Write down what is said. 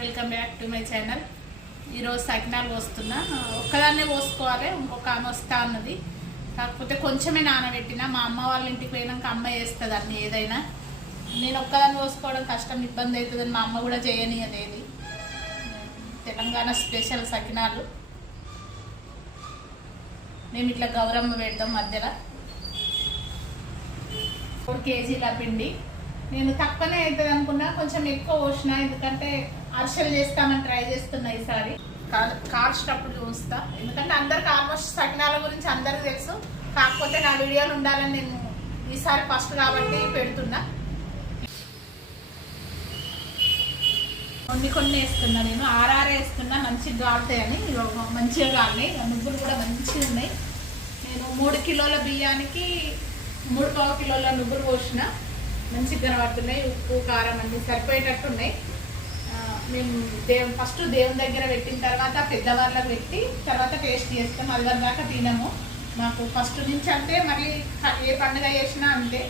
Welcome back to my channel. ఈరోజు సకినాలు పోస్తున్నా. ఒక్కదాన్నే పోసుకోవాలి, ఇంకొక ఆమె వస్తా అన్నది. కాకపోతే కొంచెమే నానబెట్టిన. మా అమ్మ వాళ్ళ ఇంటికి పోయినాక అమ్మ చేస్తుంది అన్ని ఏదైనా. నేను ఒక్కదాన్ని పోసుకోవడం కష్టం, ఇబ్బంది అవుతుందని మా అమ్మ కూడా చేయనియదేది. తెలంగాణ స్పెషల్ సకినాలు. మేము ఇట్లా గౌరమ్మ పెడతాం మధ్యలో. 4 కేజీల పిండి. నేను తక్కువనే అవుతుంది అనుకున్నా, కొంచెం ఎక్కువ పోసిన, ఎందుకంటే అరిసెలు చేస్తామని ట్రై చేస్తున్నా ఈసారి. కాల్చేటప్పుడు చూస్తా, ఎందుకంటే అందరికి ఆల్మోస్ట్ సకినాల గురించి అందరికీ తెలుసు. కాకపోతే నా వీడియోలు ఉండాలని నేను ఈసారి ఫస్ట్ కాబట్టి పెడుతున్నా. కొన్ని వేస్తున్నా, నేను ఆర్ఆర్ వేస్తున్నా, మంచిగా కాలుతాయని. మంచిగా కాలినాయి, నువ్వులు కూడా మంచిగా ఉన్నాయి. నేను 3 కిలోల బియ్యానికి 3.25 కిలోల నువ్వులు పోసిన. మంచిగా కనబడుతున్నాయి. ఉప్పు కారం అన్నీ సరిపోయేటట్టు ఉన్నాయి. మేము ఫస్ట్ దేవుని దగ్గర పెట్టిన తర్వాత పెద్దవాళ్ళకి పెట్టి తర్వాత టేస్ట్ చేస్తాం. అది వరకు దాకా తినము. మాకు ఫస్ట్ నుంచి అంటే మళ్ళీ ఏ పండుగ చేసినా అంతే.